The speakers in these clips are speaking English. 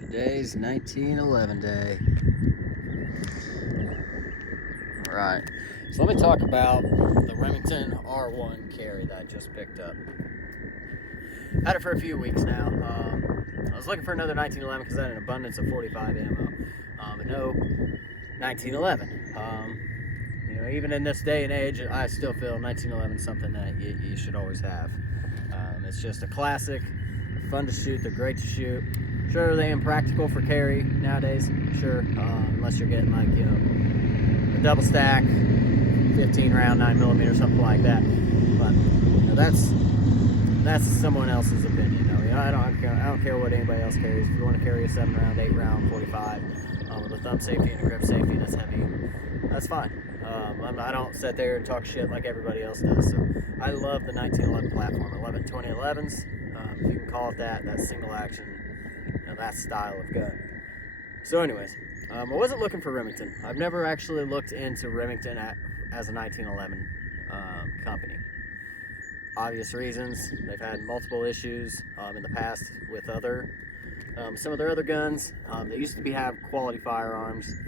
Today's 1911 day. Alright, so let me talk about the Remington R1 carry that I just picked up. Had it for a few weeks now. I was looking for another 1911 because I had an abundance of 45 ammo, but no 1911. Even in this day and age, I still feel 1911 is something that you should always have. It's just a classic, fun to shoot, they're great to shoot. Sure, they impractical for carry nowadays, sure, unless you're getting like, a double stack, 15 round, 9mm, something like that. But that's someone else's opinion. I don't care what anybody else carries. If you want to carry a 7 round, 8 round, 45 with a thumb safety and a grip safety that's heavy, that's fine. I don't sit there and talk shit like everybody else does. So I love the 1911 platform. 2011s, if you can call it that. That's single action, that style of gun. So anyways, I wasn't looking for Remington. I've never actually looked into Remington as a 1911 company. Obvious reasons. They've had multiple issues in the past with some of their other guns. They used to have quality firearms,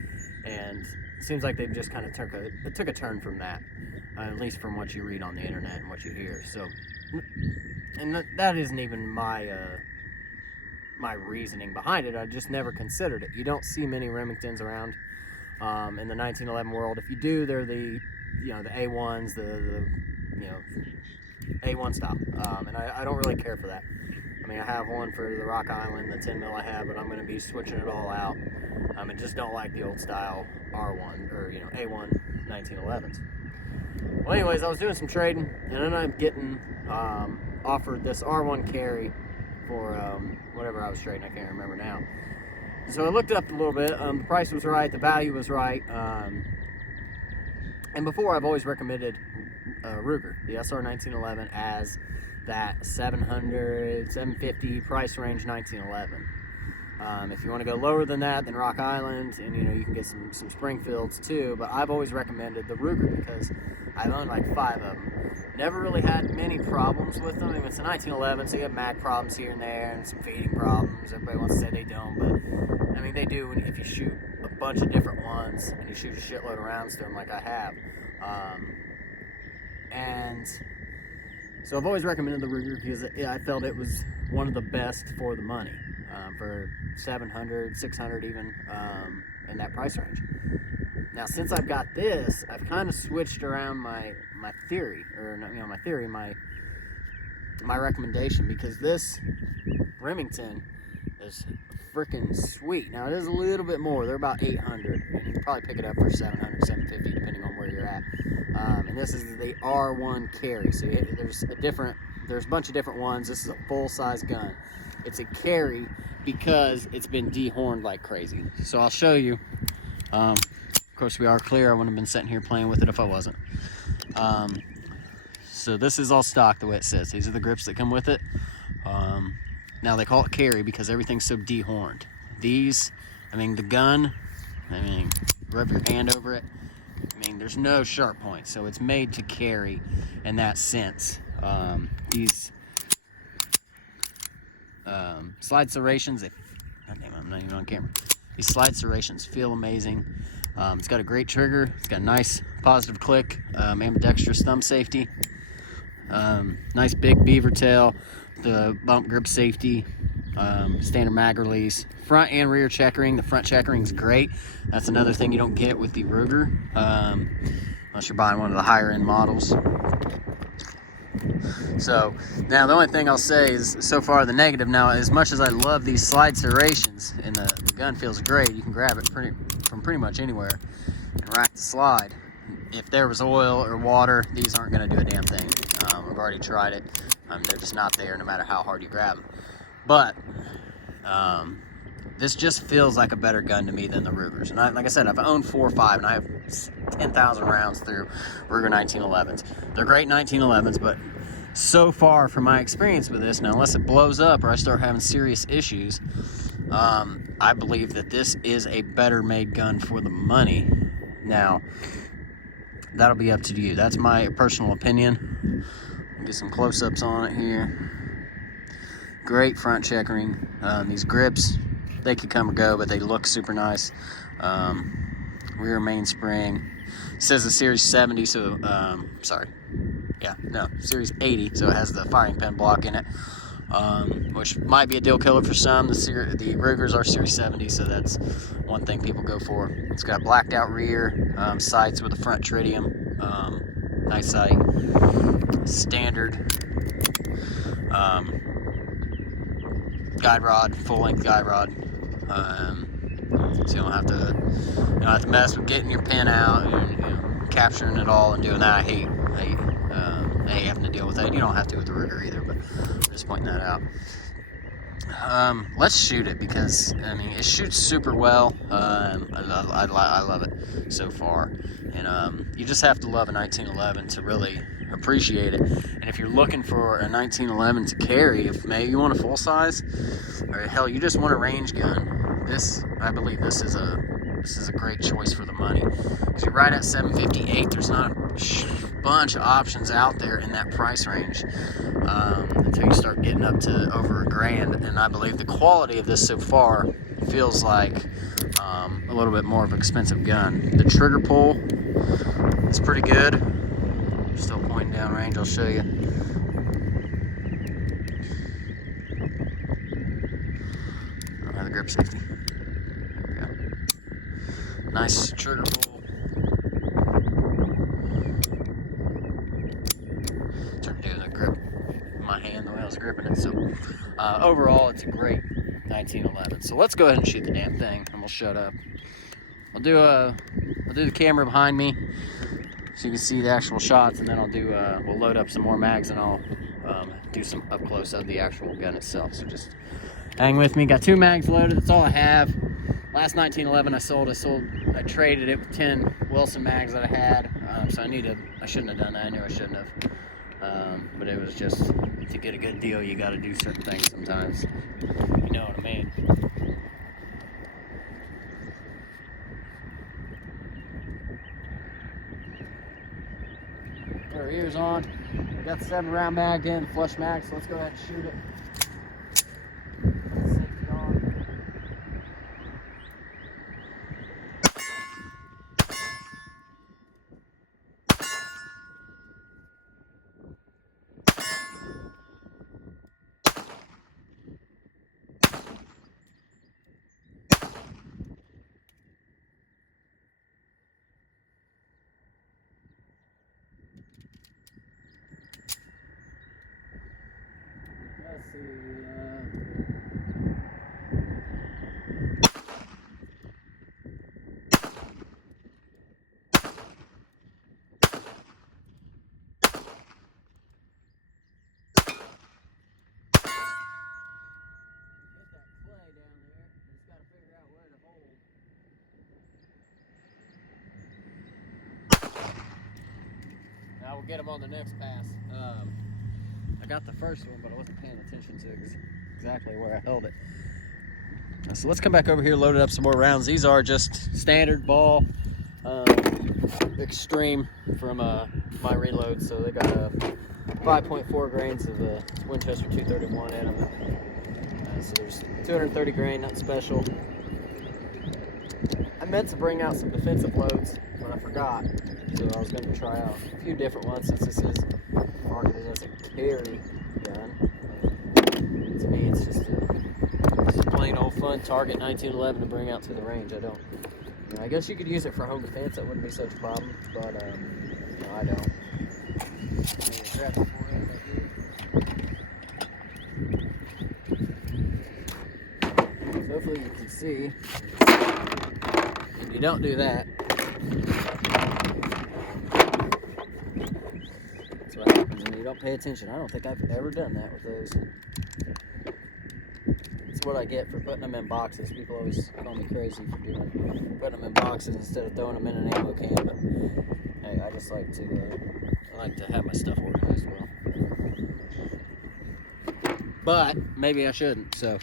and it seems like they've just kind of took a turn from that, at least from what you read on the internet and what you hear. So, and that isn't even my reasoning behind it. I just never considered it. You don't see many Remingtons around in the 1911 world. If you do, they're the A1s, the A1 style, and I don't really care for that. I mean, I have one for the Rock Island, the 10mm I have, but I'm going to be switching it all out. I just don't like the old style R1 or A1 1911s. Well, anyways, I was doing some trading, and then I'm getting offered this R1 carry for whatever I was trading. I can't remember now. So I looked it up a little bit. The price was right, the value was right. And before, I've always recommended Ruger, the SR 1911, as that 700, 750 price range 1911. If you want to go lower than that, then Rock Island, and you can get some Springfields too. But I've always recommended the Ruger because I've owned like 5 of them. Never really had many problems with them. I mean, it's a 1911, so you have mag problems here and there, and some feeding problems. Everybody wants to say they don't, but I mean they do if you shoot a bunch of different ones and you shoot a shitload of rounds to them like I have. And so I've always recommended the Ruger because I felt it was one of the best for the money, for 700, 600 even, in that price range. Now, since I've got this, I've kind of switched around my theory, or my recommendation, because this Remington is freaking sweet. Now, it is a little bit more. They're about 800, and you can probably pick it up for 700, 750, depending on where you're at. And this is the R1 carry. So there's a bunch of different ones. This is a full-size gun. It's a carry because it's been dehorned like crazy. So I'll show you. Of course, we are clear. I wouldn't have been sitting here playing with it if I wasn't. So this is all stock the way it says. These are the grips that come with it. Now they call it carry because everything's so dehorned. These, the gun, rub your hand over it. There's no sharp point, so it's made to carry in that sense. These slide serrations, I'm not even on camera. These slide serrations feel amazing. It's got a great trigger. It's got a nice positive click, ambidextrous thumb safety. Nice big beaver tail, the bump grip safety, standard mag release, front and rear checkering. The front checkering is great. That's another thing you don't get with the Ruger, unless you're buying one of the higher end models. So now the only thing I'll say is, so far the negative. Now, as much as I love these slide serrations and the gun feels great, you can grab it from pretty much anywhere and rack the slide. If there was oil or water, these aren't going to do a damn thing. I've already tried it. They're just not there no matter how hard you grab them. But this just feels like a better gun to me than the Rugers. And like I said, I've owned 4 or 5, and I have 10,000 rounds through Ruger 1911s. They're great 1911s, but so far from my experience with this, now unless it blows up or I start having serious issues, I believe that this is a better made gun for the money. Now, that'll be up to you. That's my personal opinion. Get some close-ups on it here. Great front checkering. These grips, they could come or go, but they look super nice. Rear mainspring. It says a Series 70, so Series 80, so it has the firing pin block in it, which might be a deal killer for some. The Rugers are Series 70, so that's one thing people go for. It's got blacked out rear sights with a front tritium, nice sight, standard guide rod, full length guide rod. So you don't have to mess with getting your pin out and capturing it all and doing that. I hate having to deal with that. You don't have to with the Ruger either, but I'm just pointing that out. Let's shoot it, because I mean, it shoots super well. I love it so far, and you just have to love a 1911 to really appreciate it. And if you're looking for a 1911 to carry, if maybe you want a full size, or hell, you just want a range gun, I believe this is a great choice for the money, because you're right at $758. There's not a bunch of options out there in that price range until you start getting up to over $1,000. And I believe the quality of this so far feels like a little bit more of an expensive gun. The trigger pull is pretty good. Still pointing down range, I'll show you. I don't have the grip safety. There we go. Nice trigger pull. Trying to do the grip in my hand the way I was gripping it. So overall, it's a great 1911. So let's go ahead and shoot the damn thing, and we'll shut up. I'll do the camera behind me, so you can see the actual shots, and then we'll load up some more mags, and I'll do some up close of the actual gun itself. So just hang with me. Got 2 mags loaded. That's all I have. Last 1911 I traded it with 10 Wilson mags that I had. So I shouldn't have done that. I knew I shouldn't have. But it was just, to get a good deal, you got to do certain things sometimes. You know what I mean? Put our ears on. We got the 7-round mag in, flush mag, so let's go ahead and shoot it. Safety on. Let's see. Now we'll get them on the next pass. I got the first one, but I wasn't paying attention to exactly where I held it. So let's come back over here, loaded up some more rounds. These are just standard ball, extreme from my reload. So they got a 5.4 grains of a Winchester 231 in them. So there's 230 grain, nothing special. I meant to bring out some defensive loads, but I forgot. So I was going to try out a few different ones, since this is marketed as a carry gun. To me, it's just a plain old fun target 1911 to bring out to the range. I guess you could use it for home defense. That wouldn't be such a problem, but no, I don't. Grab the forehead right here. So hopefully you can see. If you don't do that, that's what happens when you don't pay attention. I don't think I've ever done that with those. It's what I get for putting them in boxes. People always call me crazy for putting them in boxes instead of throwing them in an ammo can. But hey, I just like to have my stuff organized well. But maybe I shouldn't. So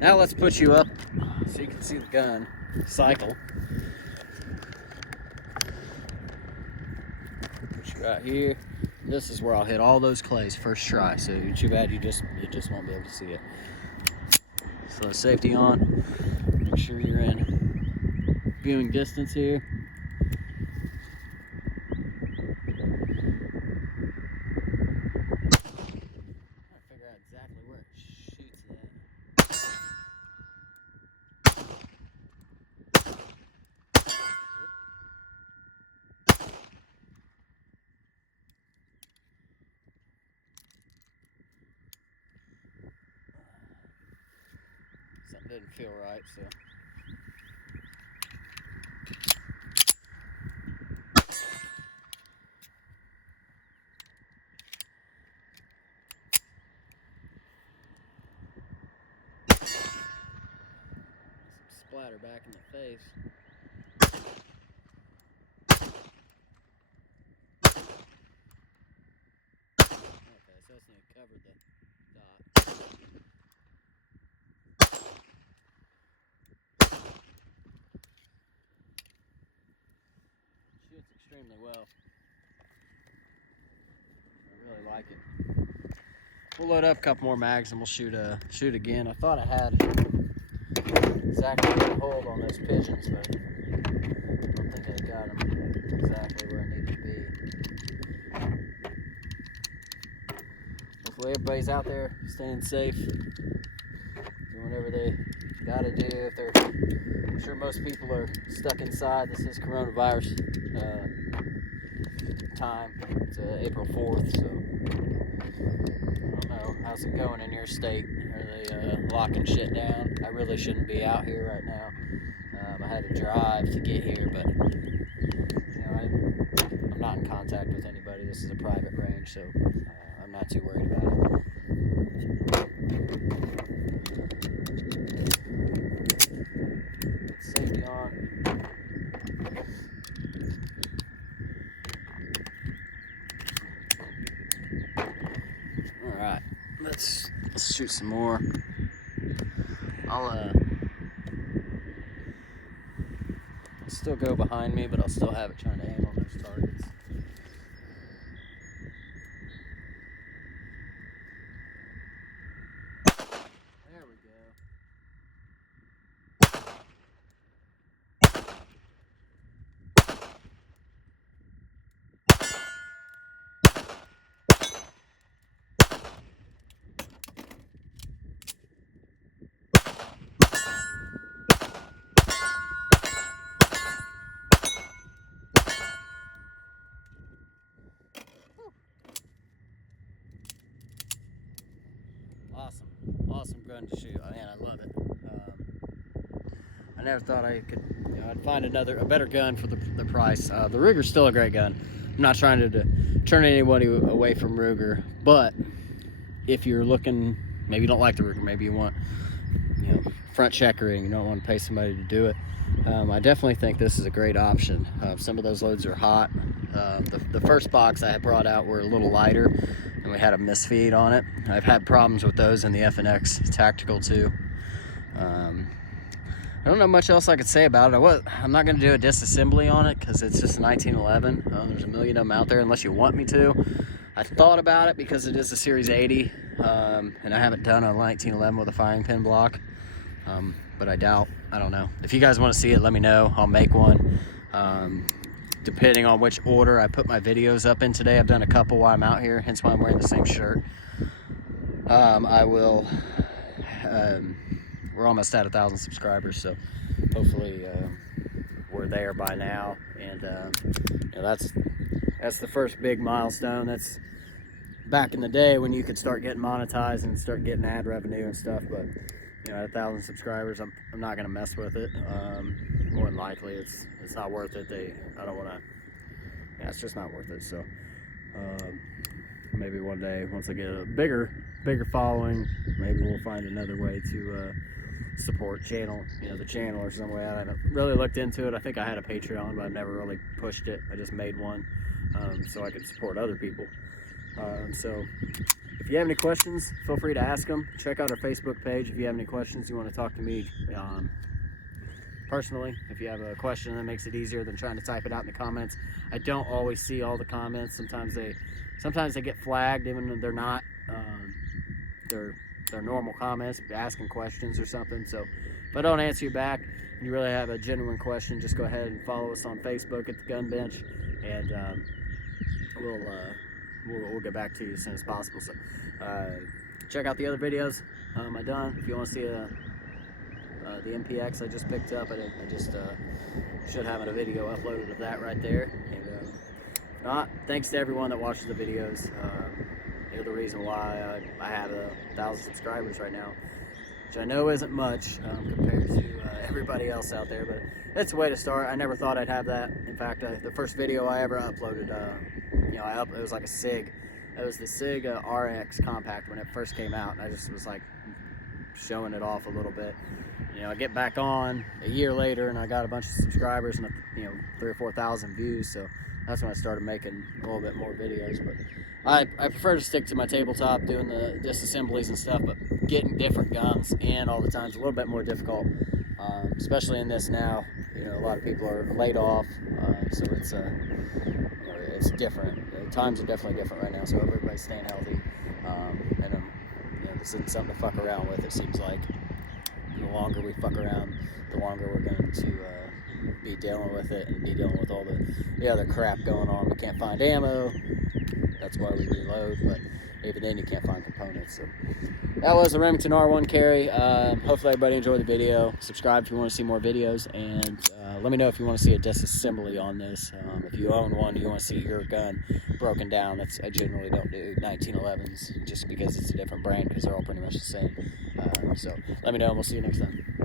now let's put you up so you can see the gun cycle. Put you right here. This is where I'll hit all those clays first try. So too bad you just won't be able to see it. So safety on. Make sure you're in viewing distance here. Figure out exactly where it shoots at. Something didn't feel right, so. Splatter back in the face. Okay, so it's gonna cover the dot. Shoots extremely well. I really like it. We'll load up a couple more mags and we'll shoot again. I thought I had exactly a hold on those pigeons, but I don't think I got them exactly where I need to be. Hopefully everybody's out there staying safe, doing whatever they gotta do. If they're, I'm sure most people are stuck inside. This is coronavirus time. It's April 4th, so I don't know. How's it going in your state? Are they locking shit down? I really shouldn't be out here right now. I had to drive to get here, but you know, I'm not in contact with anybody. This is a private range, so I'm not too worried about it. Safety on. All right, let's shoot some more. I'll still go behind me, but I'll still have it trying to aim on those targets. There we go. Awesome gun to shoot. Man, I love it. I never thought I could, I'd find a better gun for the price. The Ruger's still a great gun. I'm not trying to turn anybody away from Ruger, but if you're looking, maybe you don't like the Ruger, maybe you want, front checkering, you don't want to pay somebody to do it. I definitely think this is a great option. Some of those loads are hot. The first box I had brought out were a little lighter, and we had a misfeed on it. I've had problems with those in the FNX Tactical too. I don't know much else I could say about it. I'm not going to do a disassembly on it because it's just a 1911. There's a million of them out there unless you want me to. I thought about it because it is a Series 80, and I haven't done a 1911 with a firing pin block. But I don't know. If you guys want to see it, let me know. I'll make one. Depending on which order I put my videos up in today. I've done a couple while I'm out here, hence why I'm wearing the same shirt. I will, we're almost at 1,000 subscribers, so hopefully we're there by now. And that's the first big milestone. That's back in the day when you could start getting monetized and start getting ad revenue and stuff, but at 1,000 subscribers, I'm not gonna mess with it. More than likely, it's not worth it. I don't want to. Yeah, it's just not worth it. So maybe one day, once I get a bigger following, maybe we'll find another way to support the channel or some way. I haven't really looked into it. I think I had a Patreon, but I've never really pushed it. I just made one so I could support other people. So if you have any questions, feel free to ask them. Check out our Facebook page if you have any questions. You want to talk to me personally. If you have a question that makes it easier than trying to type it out in the comments. I don't always see all the comments. Sometimes they get flagged even though they're not. They're their normal comments, asking questions or something. So if I don't answer you back and you really have a genuine question, just go ahead and follow us on Facebook at the Gun Bench, and we'll get back to you as soon as possible. So check out the other videos I done. If you want to see the MPX I just picked up, I just should have a video uploaded of that right there. And if not, thanks to everyone that watches the videos. You're the reason why I have 1,000 subscribers right now, which I know isn't much compared to everybody else out there, but it's a way to start. I never thought I'd have that. In fact, the first video I ever uploaded, it was like a SIG. It was the SIG RX compact when it first came out, and I just was like showing it off a little bit. I get back on a year later, and I got a bunch of subscribers and 3,000 or 4,000 views. So that's when I started making a little bit more videos. But I prefer to stick to my tabletop, doing the disassemblies and stuff. But getting different guns in all the time is a little bit more difficult, especially in this now. A lot of people are laid off, so it's different. The times are definitely different right now. So everybody's staying healthy, and this isn't something to fuck around with. It seems like the longer we fuck around, the longer we're going to be dealing with it, and be dealing with all the other crap going on. We can't find ammo. That's why we reload, but even then you can't find components. So that was the Remington R1 carry. Hopefully everybody enjoyed the video. Subscribe if you want to see more videos, and let me know if you want to see a disassembly on this. If you own one, you want to see your gun broken down. I generally don't do 1911s just because it's a different brand, because they're all pretty much the same. So let me know, and we'll see you next time.